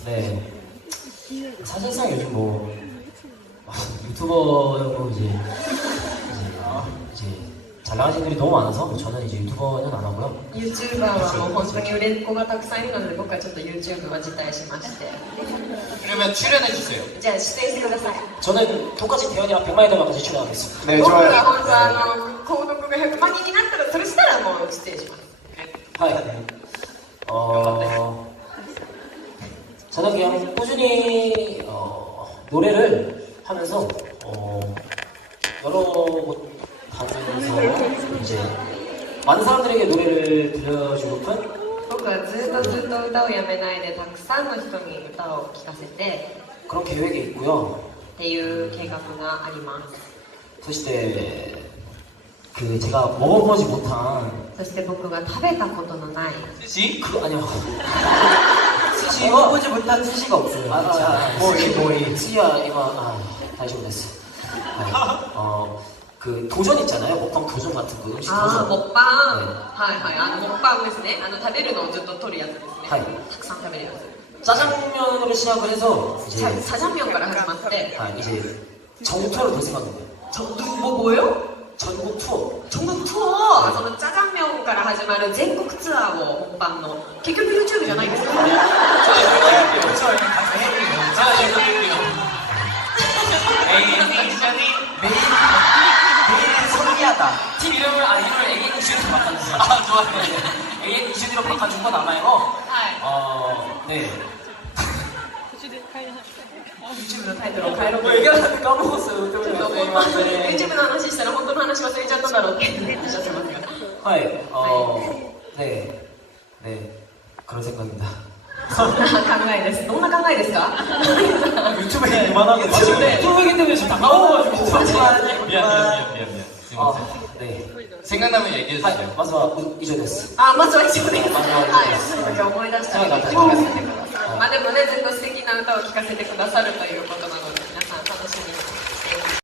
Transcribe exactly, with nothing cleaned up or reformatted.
네. 사실상 요즘 뭐 유튜버고 이제 이제, 아, 이제 잘 나가신 분들이 너무 많아서 뭐 저는 이제 유튜버는 안 하고요. YouTuber はもう本当に売れっ子がたくさんいるので僕はちょっと YouTube は辞退しまして 그러면 출연해 주세요. じゃあ出演してください 저는 똑같이 대현이랑 백만의 동안까지 출연하겠습니다. 네, 僕が 좋아요. 本当あの購読がひゃくまん人になったらそれしたらもう出演します 하이. 어, 저는 그냥 꾸준히 어, 노래를 하면서 어, 여러 곳 다니면서 이제 많은 사람들에게 노래를 들려주고픈 僕はずっとずっと歌をやめないでたくさんの人に歌を聴かせて 그런 계획이 있고요. っていう計画があります 소시대 그 제가 먹어보지 못한 そして僕が食べたことのない 스시? 그 아니요. 스시와 먹어보지 못한 스시가 없어요. 아, 아, 머리 머리 스시와 이거 아 다시 못했어. 어. 그 도전 있잖아요. 먹방 도전 같은 거 음식 ああ 도전. 먹방はいはいあの먹방ですねあの食べるのをずっと撮るやつですねはいたくさん食べるやつ 짜장면으로 시작을 해서 이제 자, 사장면から 始まって 아, 이제 전국투어를 될 생각인데요. 전국 뭐 뭐요? 전국 투어. 전국 투어! その 짜장면 から始まる全国ツアーを本番の結局 YouTube じゃないですか 저 연락할게요. 저 연락할게요. 저 연락할게요. 에이미션이 매일 매일 성리하다. 팀 이름을 아 이름을 에이엔 이슈로 바꿔주세요. 아 좋아요. 에이엔 이슈로 바꿔준 건 아마요. 어 네. YouTube のタイトルを変えろ 뭐 얘기하는데 까먹었어요. ちょっと本当 YouTube の話したら本当の話忘れちゃったんだろうっておっしゃってますが 하이. 어 네. 네. 그런 생각입니다. そんな考えですどんな考えですか 유튜브 얘기 그만하고 지금 유튜브이기 때문에 지금 다 까먹어가지고. 미안 미안 미안 미안 미안. 아 네. 생각나면 얘기해 하이. 주세요. 마지막 이조です. あまずは以上ですまずは以上はいですすぐ思い出したら聞かせてくださいまあでもねずっと素敵な歌を聴かせてくださるということなので